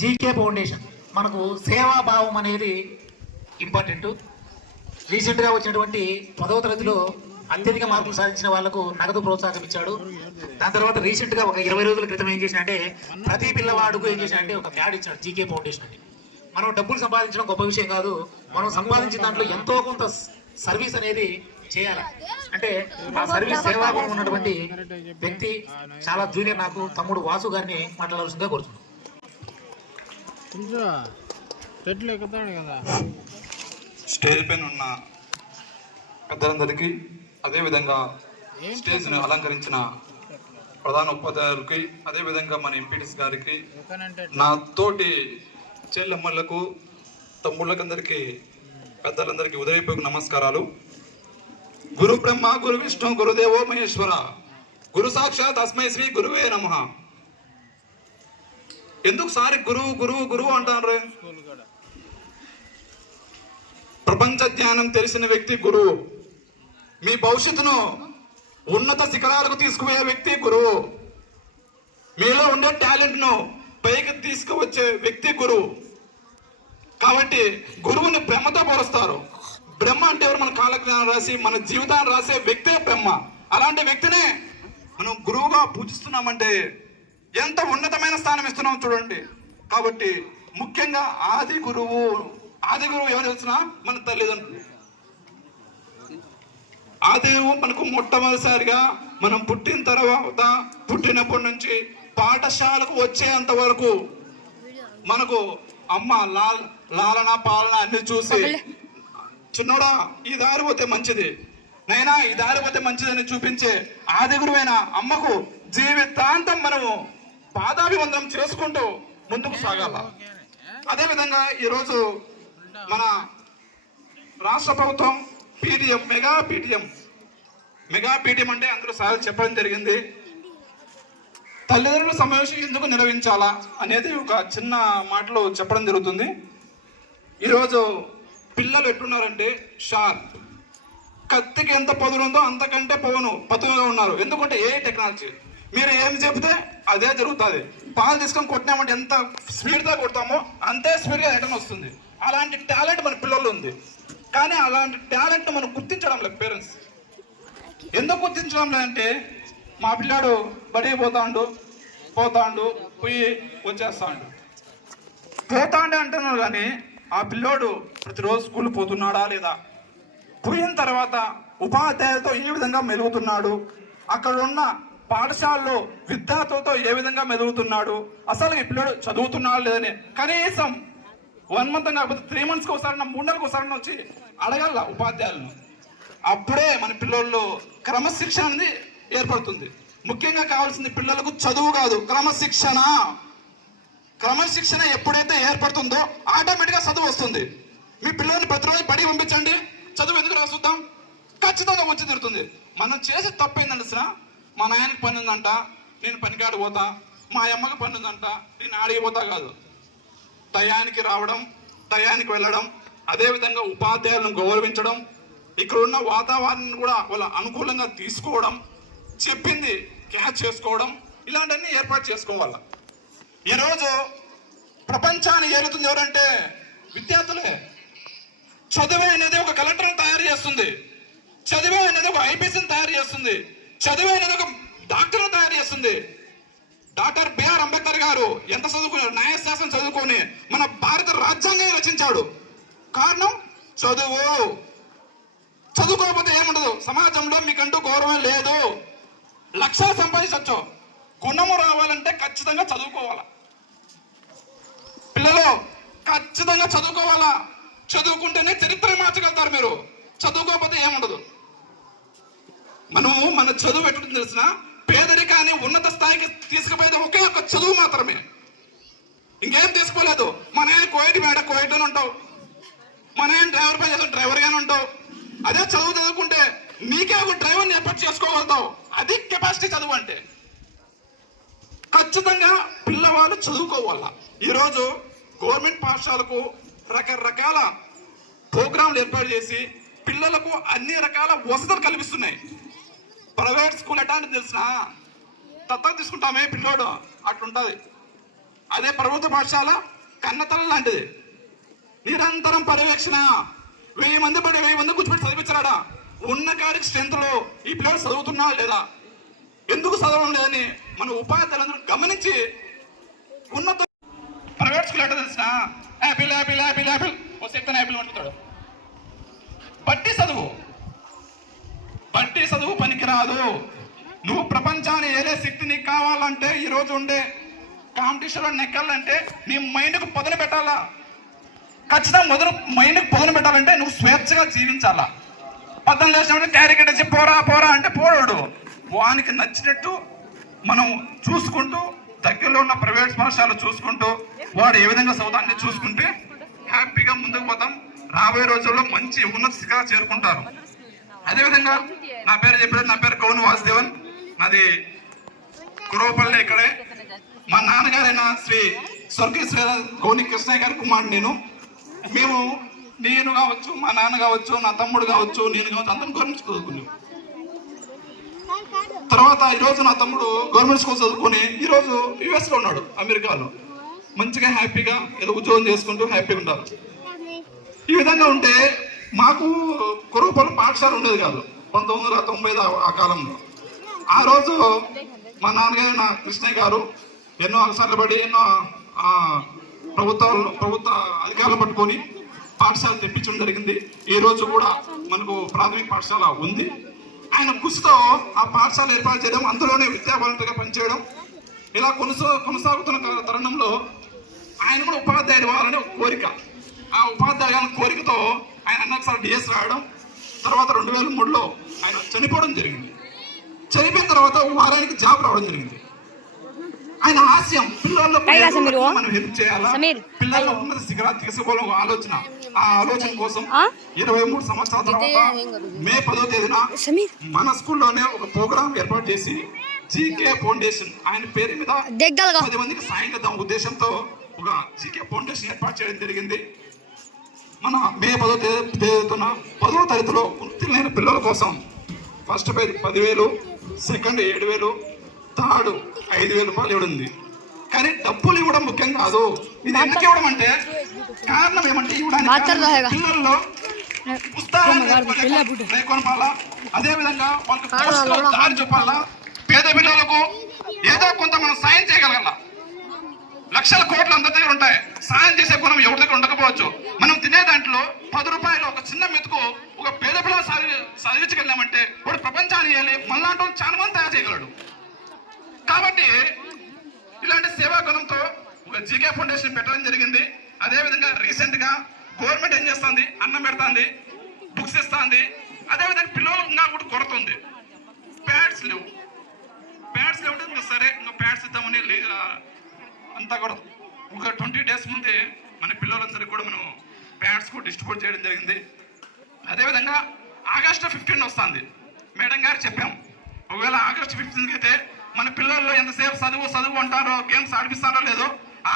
GK foundation మనకు సేవాభావం అనేది important. రీసెంట్గా వచ్చినటువంటి 10వ తరగతిలో అత్యధిక మార్కులు సాధించిన వాళ్లకు నగదు ప్రోత్సాహం ఇచ్చాడు. దాని తర్వాత రీసెంట్గా ఒక 20 రోజుల క్రితం ఏం చేసినంటే ప్రతి పిల్లవాడుకు ఏం చేసినంటే ఒక కార్డు ఇచ్చాడు జీకే ఫౌండేషన్ అని. మనం డబ్బులు సంపాదించడం గొప్ప విషయం కాదు, మనం సంపాదించిన దాంట్లో ఎంతో కొంత సర్వీస్ అనేది చేయాలి. అంటే ఆ సర్వీస్ సేవాభావం ఉన్నటువంటి వ్యక్తి చాలా జూనియర్ నాకు తమ్ముడు వాసు గారిని మాట్లాడాల్సిందిగా కోరుతున్నాను. స్టేజ్ పైన ఉన్న పెద్దలందరికీ, అదేవిధంగా స్టేజ్ను అలంకరించిన ప్రధాన ఉపాధ్యాయులకి, అదేవిధంగా మన ఎంపీటీసీ గారికి, నా తోటి చెల్లెమ్మలకు, తమ్ముళ్ళకందరికీ, పెద్దలందరికీ ఉదయపూర్వక నమస్కారాలు. గురు బ్రహ్మ గురు విష్ణు గురుదేవో మహేశ్వర గురు సాక్షాత్ తస్మై శ్రీ గురువే నమః. ఎందుకు సారి గురువు గురువు గురువు అంటారు? ప్రపంచ జ్ఞానం తెలిసిన వ్యక్తి గురువు. మీ భవిష్యత్తును ఉన్నత శిఖరాలకు తీసుకుపోయే వ్యక్తి గురువు. మీలో ఉండే టాలెంట్ను పైకి తీసుకువచ్చే వ్యక్తి గురువు. కాబట్టి గురువుని బ్రహ్మతో పోలుస్తారు. బ్రహ్మ అంటే ఎవరు? మన కాలజ్ఞానం రాసి మన జీవితాన్ని రాసే వ్యక్తే బ్రహ్మ. అలాంటి వ్యక్తినే మనం గురువుగా పూజిస్తున్నామంటే ఎంత ఉన్నతమైన స్థానం ఇస్తున్నాం చూడండి. కాబట్టి ముఖ్యంగా ఆది గురువు ఎవరు తెలిసిన మన తల్లిదండ్రులు. ఆది మనకు మొట్టమొదటిసారిగా మనం పుట్టిన తర్వాత, పుట్టినప్పటి నుంచి పాఠశాలకు వచ్చేంత వరకు మనకు అమ్మ లాలన పాలన అన్ని చూసి, చిన్నోడా ఈ దారి పోతే మంచిది, నైనా ఈ దారి పోతే మంచిదని చూపించే ఆది గురువైన అమ్మకు జీవితాంతం మనము పాదాభివందనం చేసుకుంటూ ముందుకు సాగాల. అదేవిధంగా ఈరోజు మన రాష్ట్ర ప్రభుత్వం పీడిఎం మెగా పీడిఎం అంటే అందరూ సార్ చెప్పడం జరిగింది. తల్లిదండ్రుల సమావేశం ఎందుకు నిర్వహించాలా అనేది ఒక చిన్న మాటలో చెప్పడం జరుగుతుంది. ఈరోజు పిల్లలు ఎట్లున్నారంటే షార్ప్, కత్తికి ఎంత పదును ఉందో అంతకంటే పదునుగా ఉన్నారు. ఎందుకంటే ఏ టెక్నాలజీ, మీరు ఏమి చెబితే అదే జరుగుతుంది. పాలు తీసుకొని కొట్టినామంటే ఎంత స్పీడ్గా కొడతామో అంతే స్పీడ్గా రిటర్న్ వస్తుంది. అలాంటి టాలెంట్ మన పిల్లలు ఉంది. కానీ అలాంటి టాలెంట్ మనం గుర్తించడం లేదు పేరెంట్స్. ఎందుకు గుర్తించడం లేదంటే మా పిల్లాడు బడికి పోతాండు పోయి వచ్చేస్తాడు అంటున్నాడు. కానీ ఆ పిల్లోడు ప్రతిరోజు స్కూల్ పోతున్నాడా లేదా, పోయిన తర్వాత ఉపాధ్యాయులతో ఏ విధంగా మెలుగుతున్నాడు, అక్కడ ఉన్న పాఠశాలలో విద్యార్థులతో ఏ విధంగా మెలుగుతున్నాడు, అసలు ఈ పిల్లడు చదువుతున్నాడు లేదని కనీసం 1 మంత్ కాకపోతే 3 మంత్స్కి ఒకసారి 3 నెలలకు ఒకసారి వచ్చి అడగల ఉపాధ్యాయులను. అప్పుడే మన పిల్లల్లో క్రమశిక్షణ అనేది ఏర్పడుతుంది. ముఖ్యంగా కావాల్సింది పిల్లలకు చదువు కాదు, క్రమశిక్షణ ఎప్పుడైతే ఏర్పడుతుందో ఆటోమేటిక్గా చదువు వస్తుంది. మీ పిల్లల్ని ప్రతిరోజు బడి పంపించండి, చదువు ఎందుకు రాసుద్దాం, ఖచ్చితంగా వచ్చి తిరుగుతుంది. మనం చేసే తప్పు ఏంటంటే సార్, మా నాయనకి పని ఉందంట నేను పనికాడు పోతా, మా అమ్మకి పని ఉందంట నేను ఆడికి పోతా కాదు. టయానికి రావడం, టయానికి వెళ్ళడం, అదేవిధంగా ఉపాధ్యాయులను గౌరవించడం, ఇక్కడ ఉన్న వాతావరణాన్ని కూడా వాళ్ళ అనుకూలంగా తీసుకోవడం, చెప్పింది క్యాచ్ చేసుకోవడం, ఇలాంటివన్నీ ఏర్పాటు చేసుకోవాలి. ఈరోజు ప్రపంచాన్ని ఏలుతుంది ఎవరంటే విద్యార్థులే. చదువు అనేది ఒక కలెక్టర్ని తయారు చేస్తుంది, చదువు అనేది ఒక ఐపీఎస్ని తయారు చేస్తుంది, చదువు అనేది ఒక డాక్టర్ని తయారు చేస్తుంది. డాక్టర్ బిఆర్ అంబేద్కర్ గారు ఎంత చదువుకున్నారు? న్యాయశాస్త్రం చదువుకొని మన భారత రాజ్యాంగాన్ని రచించాడు. కారణం చదువుకోకపోతే ఏముండదు, సమాజంలో మీకంటూ గౌరవం లేదు. లక్షలు సంపాదించవచ్చు, గుణము రావాలంటే ఖచ్చితంగా చదువుకోవాలా. పిల్లలు ఖచ్చితంగా చదువుకోవాలా. చదువుకుంటేనే చరిత్ర మార్చగలుగుతారు. మీరు చదువుకోకపోతే ఏముండదు. మనము మన చదువు ఎటువంటి తెలిసిన పేదరికాన్ని ఉన్నత స్థాయికి తీసుకుపోయేది ఒకే ఒక చదువు మాత్రమే, ఇంకేం తీసుకోలేదు. మా నాయన కోయిట్ అని ఉంటావు, మా నాయన డ్రైవర్ పని చేస్తావు, డ్రైవర్గానే ఉంటావు. అదే చదువు చదువుకుంటే నీకే ఒక డ్రైవర్ని ఏర్పాటు చేసుకోగలుగుతావు. అది కెపాసిటీ చదువు అంటే. ఖచ్చితంగా పిల్లవాళ్ళు చదువుకోవాలా. ఈరోజు గవర్నమెంట్ పాఠశాలకు రకరకాల ప్రోగ్రాంలు ఏర్పాటు చేసి పిల్లలకు అన్ని రకాల వసతులు కల్పిస్తున్నాయి. ప్రైవేట్ స్కూల్ ఎట్లా అని తెలిసిన దత్తత తీసుకుంటామే పిల్లోడు అట్లుంటది. అదే ప్రభుత్వ పాఠశాల కన్నతల్లి లాంటిది. నిరంతరం పర్యవేక్షణ. 1000 మంది పడి 1000 మంది కూర్చోబెట్టి చదివించాడా? ఉన్న కాడికి స్ట్రెంత్ లో ఈ పిల్లలు చదువుతున్నా లేదా, ఎందుకు చదవడం లేదని మన ఉపాధ్యాయులందరూ గమనించి ఉన్నత ప్రైవేట్ స్కూల్ ఎట్లా తెలిసిన యాపిల్ యాపిల్ యాపిల్ యాపిల్ ఓ సెక్షన్ యాపిల్ అంటుతాడు. బట్టి చదువు పనికిరాదు. నువ్వు ప్రపంచాన్ని ఏదే శక్తి నీకు కావాలంటే, ఈ రోజు ఉండే కాంపిటీషన్ లో నెక్కాలంటే నీ మైండ్కు పొదలు పెట్టాలా. ఖచ్చితంగా మైండ్కి పొదలు పెట్టాలంటే నువ్వు స్వేచ్ఛగా జీవించాలా. 18 చేసినప్పుడు క్యారికెట్ వచ్చి పోరా పోరా అంటే పోరాడు. వానికి నచ్చినట్టు మనం చూసుకుంటూ, దగ్గరలో ఉన్న ప్రైవేట్ పాఠశాలలు చూసుకుంటూ, వాడు ఏ విధంగా చదువుతాన్ని చూసుకుంటే హ్యాపీగా ముందుకు పోతాం. రాబోయే రోజుల్లో మంచి ఉన్నత స్థితిగా చేరుకుంటారు. అదేవిధంగా నా పేరు చెప్పారు, నా పేరు గౌని వాసుదేవన్, నాది కురవపల్లి. ఇక్కడే మా నాన్నగారైన శ్రీ స్వర్గీయ శ్రీ గౌని కృష్ణయ్య గారి కుమారుడు నేను కావచ్చు, మా నాన్న కావచ్చు, నా తమ్ముడు కావచ్చు, నేను కావచ్చు, అందరం గవర్నమెంట్ స్కూల్ చదువుకున్నాం. తర్వాత ఈరోజు నా తమ్ముడు గవర్నమెంట్ స్కూల్ చదువుకొని ఈరోజు యుఎస్లో ఉన్నాడు, అమెరికాలో. మంచిగా హ్యాపీగా ఏదో ఉద్యోగం చేసుకుంటూ హ్యాపీగా ఉంటారు. ఈ విధంగా ఉంటే మాకు కురవపల్లి పాఠశాల ఉండేది కాదు 1990 ఆ కాలంలో. ఆ రోజు మా నాన్నగారు నా కృష్ణయ్య గారు ఎన్నో అవసరాలు పడి ఎన్నో ప్రభుత్వ అధికారులు పట్టుకొని పాఠశాల తెప్పించడం జరిగింది. ఈ రోజు కూడా మనకు ప్రాథమిక పాఠశాల ఉంది. ఆయన కృషితో ఆ పాఠశాల ఏర్పాటు చేయడం, అందులోనే విద్యావంతులుగా పనిచేయడం, ఇలా కొనసాగుతున్న తరుణంలో ఆయన కూడా ఉపాధ్యాయుడు అవ్వాలని ఒక కోరిక. ఆ ఉపాధ్యాయుల కోరికతో ఆయన అన్నసారి డిఎస్ రాయడం, తర్వాత 2003లో ఆయన చనిపోవడం జరిగింది. చనిపోయిన తర్వాత వారానికి జాబ్ రావడం జరిగింది. ఆయన హాస్యం పిల్లల్లో మనం హెల్ప్ చేయాలా, పిల్లల్లో ఉన్నత శిఖరాలు తీసుకోవాలని ఆలోచన. ఆ ఆలోచన కోసం 23 సంవత్సరాల తర్వాత మే 10వ తేదీన మన స్కూల్లోనే ఒక ప్రోగ్రాం ఏర్పాటు చేసి జీకే ఫౌండేషన్ ఆయన పేరు మీద 10 మందికి సాయం చేద్దాం ఉద్దేశంతో ఒక జీకే ఫౌండేషన్ ఏర్పాటు చేయడం జరిగింది. మన మే 10వ తేదీన 10వ తరగతిలో ఉత్తీర్ణులైన పిల్లల కోసం ఫస్ట్ ప్రైజ్ 10,000, సెకండ్ 7,000, థర్డ్ 5,000 రూపాయలు ఇవ్వడింది. కానీ డబ్బులు ఇవ్వడం ముఖ్యం కాదు. ఇది ఎందుకు ఇవ్వడం అంటే కారణం ఏమంటే ఇవ్వడానికి పిల్లల్లో ఉత్సాహాన్ని, అదే విధంగా వాళ్ళకి దారి చెప్పాలా. పేద పిల్లలకు ఏదో కొంత మనం సాయం చేయగలగాల. లక్షల కోట్లు అందరి దగ్గర ఉంటాయి, సాయం చేసే గుణం ఎవరి దగ్గర ఉండకపోవచ్చు. మనం తినే దాంట్లో 10 రూపాయలు ఒక చిన్న మెతుకు ఒక పేద పిల్లలు చదివించగలిగామంటే వాడు ప్రపంచాన్ని వేయాలి, మళ్ళాంటి వాళ్ళు చాలా మంది తయారు చేయగలడు. కాబట్టి ఇలాంటి సేవా గుణంతో ఒక జీకే ఫౌండేషన్ పెట్టడం జరిగింది. అదేవిధంగా రీసెంట్ గా గవర్నమెంట్ ఏం చేస్తుంది, అన్నం పెడుతుంది, బుక్స్ ఇస్తుంది. అదేవిధంగా పిల్లలు ఇంకా కూడా కొరత ఉంది. ప్యాడ్స్ లేవు ఇంకా సరే ఇంకా ప్యాడ్స్ ఇద్దామని అంతా కూడా ఒక 20 days ముందే మన పిల్లలందరికీ కూడా మనం ప్యాడ్స్ కూడా డిస్ట్రిబ్యూట్ చేయడం జరిగింది. అదేవిధంగా ఆగస్టు 15 వస్తుంది. మేడం గారు చెప్పాం, ఒకవేళ ఆగస్టు 15 అయితే మన పిల్లల్లో ఎంతసేపు చదువు అంటారో, గేమ్స్ ఆడిపిస్తారో లేదో,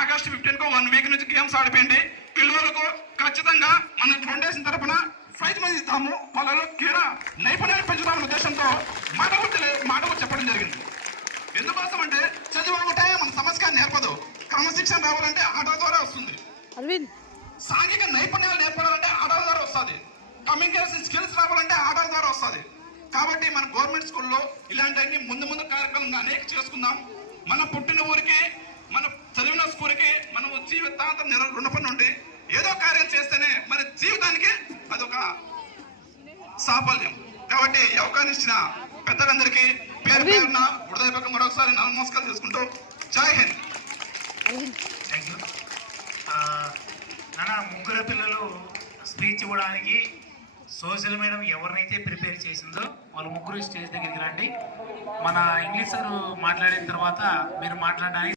ఆగస్టు 15కు 1 వీక్ నుంచి గేమ్స్ ఆడిపోయింది. పిల్లలకు ఖచ్చితంగా మన ఫౌండేషన్ తరఫున ప్రైజ్ మనీ ఇస్తాము. వాళ్ళలో క్రీడా నైపుణ్యాన్ని పెంచుతామనే ఉద్దేశంతో మాట కూడా చెప్పడం జరిగింది. ఎందుకోసం అంటే చదువు ఒకటే మన సంస్కారం నేర్పదు, క్రమశిక్షణ రావాలంటే ఆటల ద్వారా వస్తుంది. సాంఘిక నైపుణ్యాలు నేర్పాలంటే ఆటల ద్వారా వస్తుంది. కమ్యూనికేషన్ స్కిల్స్ రావాలంటే ఆటల ద్వారా వస్తుంది. కాబట్టి మన గవర్నమెంట్ స్కూల్లో ఇలాంటివన్నీ ముందు కార్యక్రమం అనేక చేసుకుందాం. మన పుట్టిన ఊరికి, మన చదివిన స్కూల్కి మనం జీవితాంతం రుణపడి ఉండి ఏదో కార్యం చేస్తేనే మన జీవితానికి అదొక సాఫల్యం. కాబట్టి ఈ అవకాశం ఇచ్చిన పెద్దలందరికీ పేరు పేరున హృదయపూర్వకంగా మరొకసారి నమస్కారం చేసుకుంటూ జై హింద్. నాన్న, ముగ్గురు పిల్లలు స్పీచ్ ఇవ్వడానికి సోషల్ మేడం ఎవరినైతే ప్రిపేర్ చేసిందో వాళ్ళు ముగ్గురు స్టేజ్ దగ్గరికి రండి. మన ఇంగ్లీష్ సార్ మాట్లాడిన తర్వాత మీరు మాట్లాడడానికి